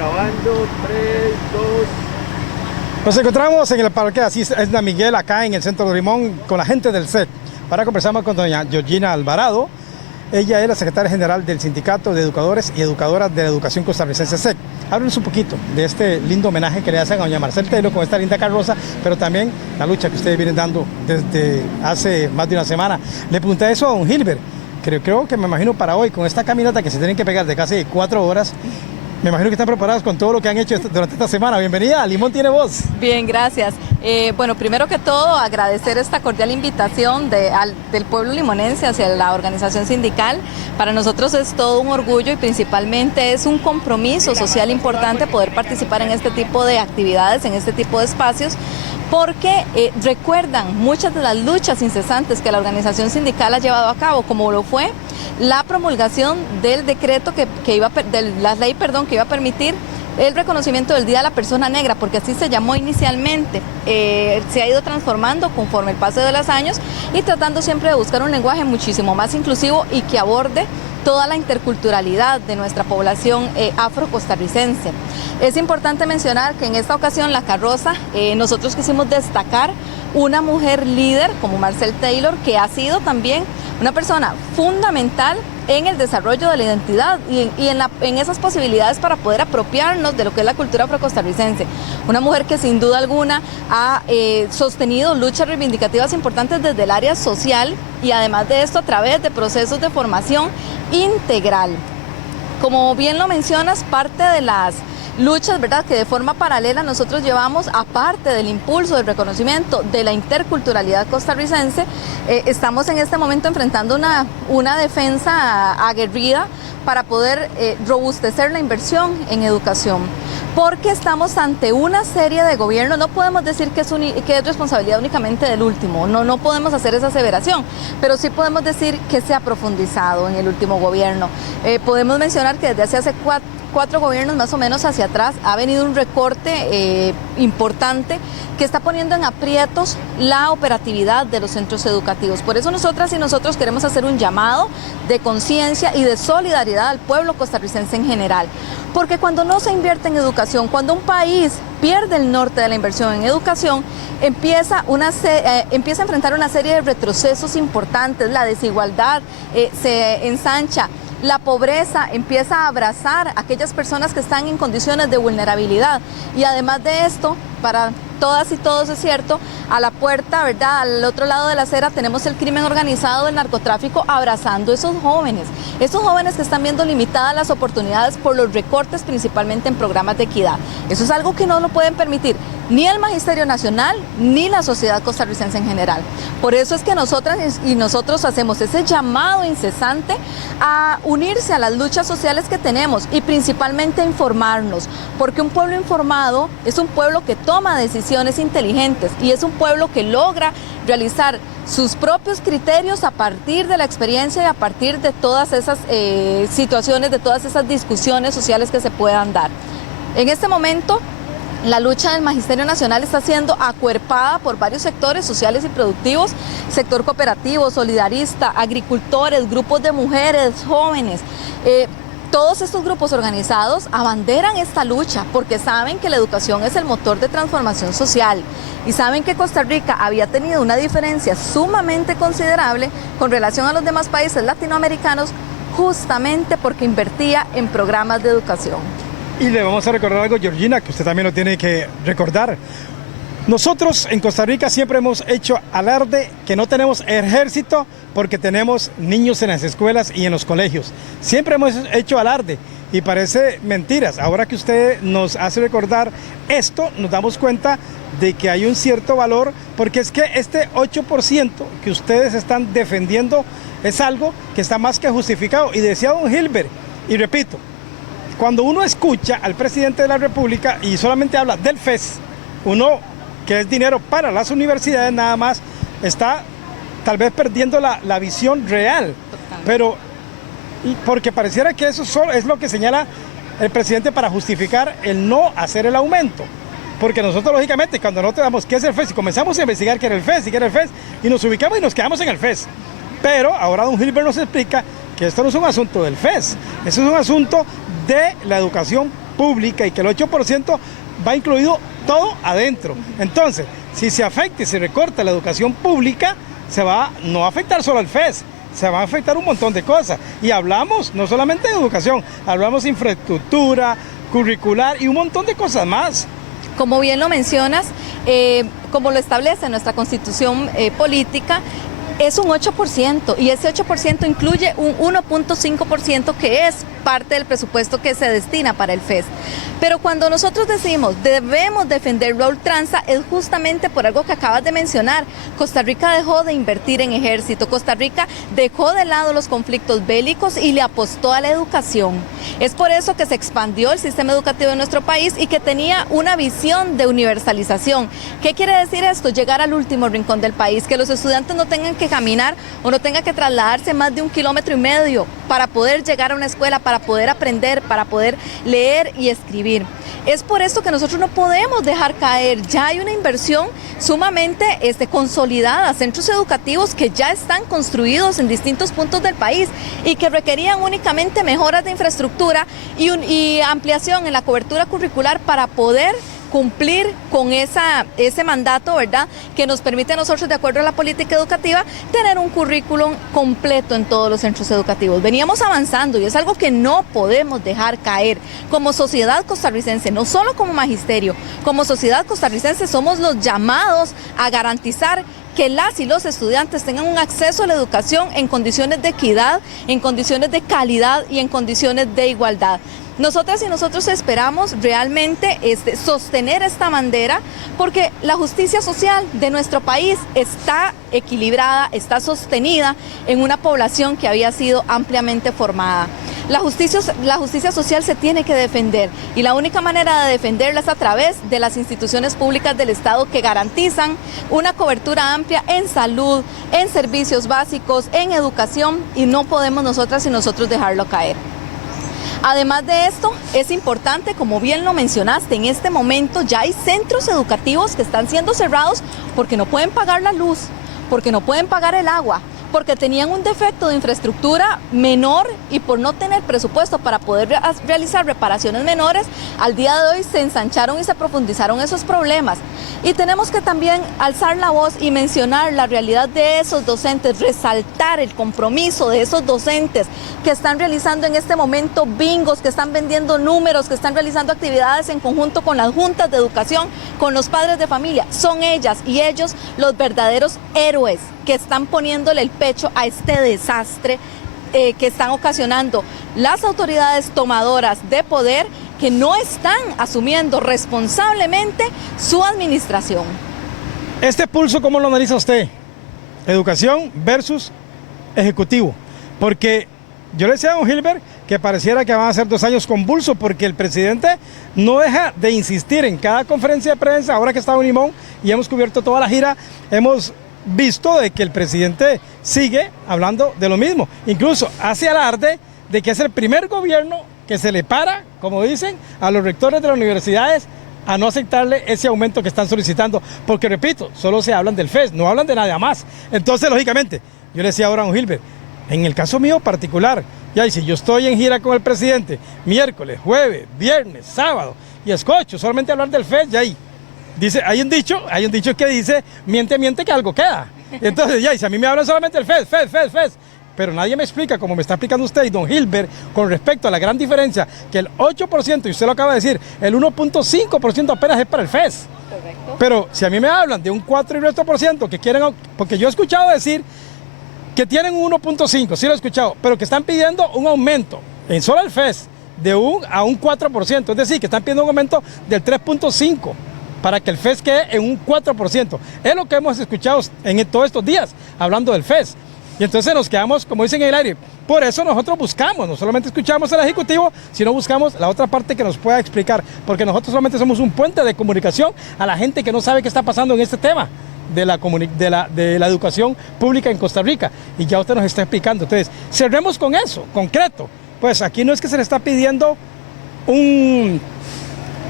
Grabando, 3, 2. Nos encontramos en el Parque Asís Esna Miguel, acá en el centro de Limón, con la gente del SEC. Ahora conversamos con doña Georgina Alvarado. Ella es la secretaria general del Sindicato de Educadores y Educadoras de la Educación Costarricense SEC. Háblenos un poquito de este lindo homenaje que le hacen a doña Marcel Taylor con esta linda carroza, pero también la lucha que ustedes vienen dando desde hace más de una semana. Le pregunté eso a don Gilbert. Creo que me imagino para hoy, con esta caminata que se tienen que pegar de casi 4 horas, me imagino que están preparados con todo lo que han hecho durante esta semana. Bienvenida, Limón tiene voz. Bien, gracias. Bueno, primero que todo, agradecer esta cordial invitación del pueblo limonense hacia la organización sindical. Para nosotros es todo un orgullo y principalmente es un compromiso social importante poder participar en este tipo de actividades, en este tipo de espacios, porque recuerdan muchas de las luchas incesantes que la organización sindical ha llevado a cabo, como lo fue la promulgación del decreto de la ley que iba a permitir el reconocimiento del Día de la Persona Negra, porque así se llamó inicialmente. Se ha ido transformando conforme el paso de los años y tratando siempre de buscar un lenguaje muchísimo más inclusivo y que aborde toda la interculturalidad de nuestra población afro-costarricense. Es importante mencionar que en esta ocasión la carroza, nosotros quisimos destacar una mujer líder como Marcel Taylor, que ha sido también una persona fundamental en el desarrollo de la identidad y en esas posibilidades para poder apropiarnos de lo que es la cultura afrocostarricense. Una mujer que sin duda alguna ha sostenido luchas reivindicativas importantes desde el área social y además de esto a través de procesos de formación integral. Como bien lo mencionas, parte de las luchas, ¿verdad?, que de forma paralela nosotros llevamos, aparte del impulso, del reconocimiento de la interculturalidad costarricense, estamos en este momento enfrentando una defensa aguerrida para poder robustecer la inversión en educación, porque estamos ante una serie de gobiernos. No podemos decir que es responsabilidad únicamente del último, no podemos hacer esa aseveración, pero sí podemos decir que se ha profundizado en el último gobierno. Podemos mencionar que desde hace 4 gobiernos más o menos hacia atrás ha venido un recorte importante que está poniendo en aprietos la operatividad de los centros educativos. Por eso nosotras y nosotros queremos hacer un llamado de conciencia y de solidaridad al pueblo costarricense en general. Porque cuando no se invierte en educación, cuando un país pierde el norte de la inversión en educación, empieza a enfrentar una serie de retrocesos importantes. La desigualdad se ensancha. La pobreza empieza a abrazar a aquellas personas que están en condiciones de vulnerabilidad. Y además de esto, para todas y todos es cierto, a la puerta, ¿verdad?, al otro lado de la acera tenemos el crimen organizado, el narcotráfico, abrazando a esos jóvenes que están viendo limitadas las oportunidades por los recortes, principalmente en programas de equidad. Eso es algo que no lo pueden permitir ni el Magisterio Nacional ni la sociedad costarricense en general. Por eso es que nosotras y nosotros hacemos ese llamado incesante a unirse a las luchas sociales que tenemos y principalmente a informarnos, porque un pueblo informado es un pueblo que toma decisiones inteligentes y es un pueblo que logra realizar sus propios criterios a partir de la experiencia y a partir de todas esas situaciones, de todas esas discusiones sociales que se puedan dar. En este momento, la lucha del Magisterio Nacional está siendo acuerpada por varios sectores sociales y productivos, sector cooperativo, solidarista, agricultores, grupos de mujeres, jóvenes. Todos estos grupos organizados abanderan esta lucha porque saben que la educación es el motor de transformación social y saben que Costa Rica había tenido una diferencia sumamente considerable con relación a los demás países latinoamericanos justamente porque invertía en programas de educación. Y le vamos a recordar algo, Georgina, que usted también lo tiene que recordar. Nosotros en Costa Rica siempre hemos hecho alarde que no tenemos ejército porque tenemos niños en las escuelas y en los colegios. Siempre hemos hecho alarde y parece mentiras. Ahora que usted nos hace recordar esto, nos damos cuenta de que hay un cierto valor, porque es que este 8% que ustedes están defendiendo es algo que está más que justificado. Y decía don Gilbert, y repito, cuando uno escucha al presidente de la República y solamente habla del FES, uno que es dinero para las universidades nada más, está tal vez perdiendo la visión real. Pero porque pareciera que eso solo es lo que señala el presidente para justificar el no hacer el aumento. Porque nosotros, lógicamente, cuando no tenemos qué es el FES y comenzamos a investigar qué era el FES y qué era el FES, y nos ubicamos y nos quedamos en el FES. Pero ahora don Gilbert nos explica que esto no es un asunto del FES, eso es un asunto de la educación pública y que el 8% va incluido todo adentro. Entonces, si se afecta y se recorta la educación pública, no va a afectar solo al FES, se va a afectar un montón de cosas. Y hablamos no solamente de educación, hablamos de infraestructura, curricular y un montón de cosas más. Como bien lo mencionas, como lo establece nuestra constitución política, es un 8% y ese 8% incluye un 1.5% que es parte del presupuesto que se destina para el FES. Pero cuando nosotros decimos debemos defenderlo a ultranza es justamente por algo que acabas de mencionar. Costa Rica dejó de invertir en ejército, Costa Rica dejó de lado los conflictos bélicos y le apostó a la educación. Es por eso que se expandió el sistema educativo de nuestro país y que tenía una visión de universalización. ¿Qué quiere decir esto? Llegar al último rincón del país, que los estudiantes no tengan que caminar o no tengan que trasladarse más de 1,5 kilómetros para poder llegar a una escuela, para poder aprender, para poder leer y escribir. Es por esto que nosotros no podemos dejar caer. Ya hay una inversión sumamente consolidada, centros educativos que ya están construidos en distintos puntos del país y que requerían únicamente mejoras de infraestructura y ampliación en la cobertura curricular para poder cumplir con ese mandato, ¿verdad?, que nos permite a nosotros, de acuerdo a la política educativa, tener un currículum completo en todos los centros educativos. Veníamos avanzando y es algo que no podemos dejar caer. Como sociedad costarricense, no solo como magisterio, como sociedad costarricense somos los llamados a garantizar que las y los estudiantes tengan un acceso a la educación en condiciones de equidad, en condiciones de calidad y en condiciones de igualdad. Nosotras y nosotros esperamos realmente sostener esta bandera porque la justicia social de nuestro país está equilibrada, está sostenida en una población que había sido ampliamente formada. La justicia social se tiene que defender y la única manera de defenderla es a través de las instituciones públicas del Estado que garantizan una cobertura amplia en salud, en servicios básicos, en educación y no podemos nosotras y nosotros dejarlo caer. Además de esto, es importante, como bien lo mencionaste, en este momento ya hay centros educativos que están siendo cerrados porque no pueden pagar la luz, porque no pueden pagar el agua, porque tenían un defecto de infraestructura menor y por no tener presupuesto para poder realizar reparaciones menores, al día de hoy se ensancharon y se profundizaron esos problemas. Y tenemos que también alzar la voz y mencionar la realidad de esos docentes, resaltar el compromiso de esos docentes que están realizando en este momento bingos, que están vendiendo números, que están realizando actividades en conjunto con las juntas de educación, con los padres de familia. Son ellas y ellos los verdaderos héroes que están poniéndole el pecho a este desastre que están ocasionando las autoridades tomadoras de poder que no están asumiendo responsablemente su administración. Este pulso, ¿cómo lo analiza usted? Educación versus ejecutivo. Porque yo le decía a don Gilbert que pareciera que van a ser 2 años convulsos porque el presidente no deja de insistir en cada conferencia de prensa. Ahora que estaba en Limón y hemos cubierto toda la gira, hemos visto de que el presidente sigue hablando de lo mismo. Incluso hace alarde de que es el primer gobierno que se le para, como dicen, a los rectores de las universidades a no aceptarle ese aumento que están solicitando, porque repito, solo se hablan del FES, no hablan de nada más. Entonces, lógicamente, yo le decía ahora a don Gilbert, en el caso mío particular, ya y si yo estoy en gira con el presidente, miércoles, jueves, viernes, sábado, y escucho solamente hablar del FES, ya ahí, dice, hay un dicho que dice, miente, miente que algo queda. Entonces, ya, y si a mí me hablan solamente del FES, pero nadie me explica, como me está explicando usted y don Gilbert, con respecto a la gran diferencia, que el 8%, y usted lo acaba de decir, el 1.5% apenas es para el FES. Correcto. Pero si a mí me hablan de un 4 y resto por ciento que quieren, porque yo he escuchado decir que tienen un 1.5, sí lo he escuchado, pero que están pidiendo un aumento en solo el FES de a un 4%, es decir, que están pidiendo un aumento del 3.5%. Para que el FES quede en un 4%. Es lo que hemos escuchado en todos estos días, hablando del FES. Y entonces nos quedamos, como dicen en el aire. Por eso nosotros buscamos, no solamente escuchamos al Ejecutivo, sino buscamos la otra parte que nos pueda explicar. Porque nosotros solamente somos un puente de comunicación a la gente que no sabe qué está pasando en este tema de la educación pública en Costa Rica. Y ya usted nos está explicando. Entonces, cerremos con eso, concreto. Pues aquí no es que se le está pidiendo un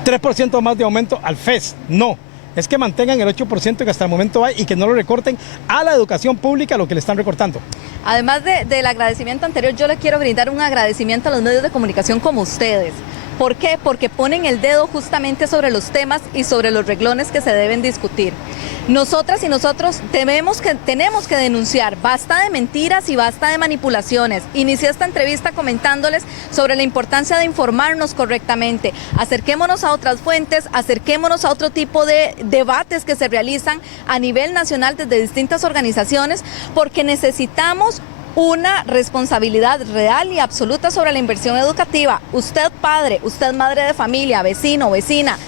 3% más de aumento al FES, no, es que mantengan el 8% que hasta el momento hay y que no lo recorten a la educación pública lo que le están recortando. Además del agradecimiento anterior, yo le quiero brindar un agradecimiento a los medios de comunicación como ustedes, ¿Por qué? Porque ponen el dedo justamente sobre los temas y sobre los renglones que se deben discutir. Nosotras y nosotros tenemos que denunciar, basta de mentiras y basta de manipulaciones. Inicié esta entrevista comentándoles sobre la importancia de informarnos correctamente. Acerquémonos a otras fuentes, acerquémonos a otro tipo de debates que se realizan a nivel nacional desde distintas organizaciones, porque necesitamos una responsabilidad real y absoluta sobre la inversión educativa. Usted padre, usted madre de familia, vecino, vecina,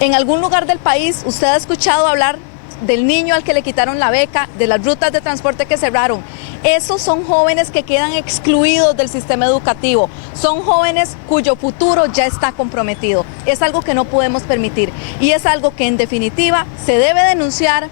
en algún lugar del país usted ha escuchado hablar del niño al que le quitaron la beca, de las rutas de transporte que cerraron. Esos son jóvenes que quedan excluidos del sistema educativo, son jóvenes cuyo futuro ya está comprometido. Es algo que no podemos permitir y es algo que en definitiva se debe denunciar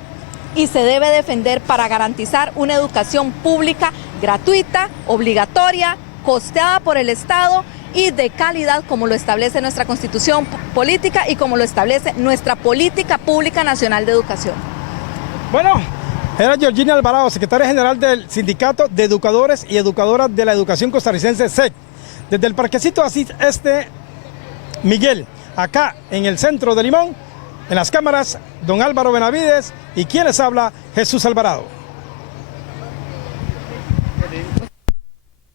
y se debe defender para garantizar una educación pública gratuita, obligatoria, costeada por el Estado y de calidad como lo establece nuestra Constitución política y como lo establece nuestra Política Pública Nacional de Educación. Bueno, era Georgina Alvarado, secretaria general del Sindicato de Educadores y Educadoras de la Educación Costarricense, SEC. Desde el Parquecito así Miguel, acá en el centro de Limón, en las cámaras, don Álvaro Benavides y quien les habla, Jesús Alvarado.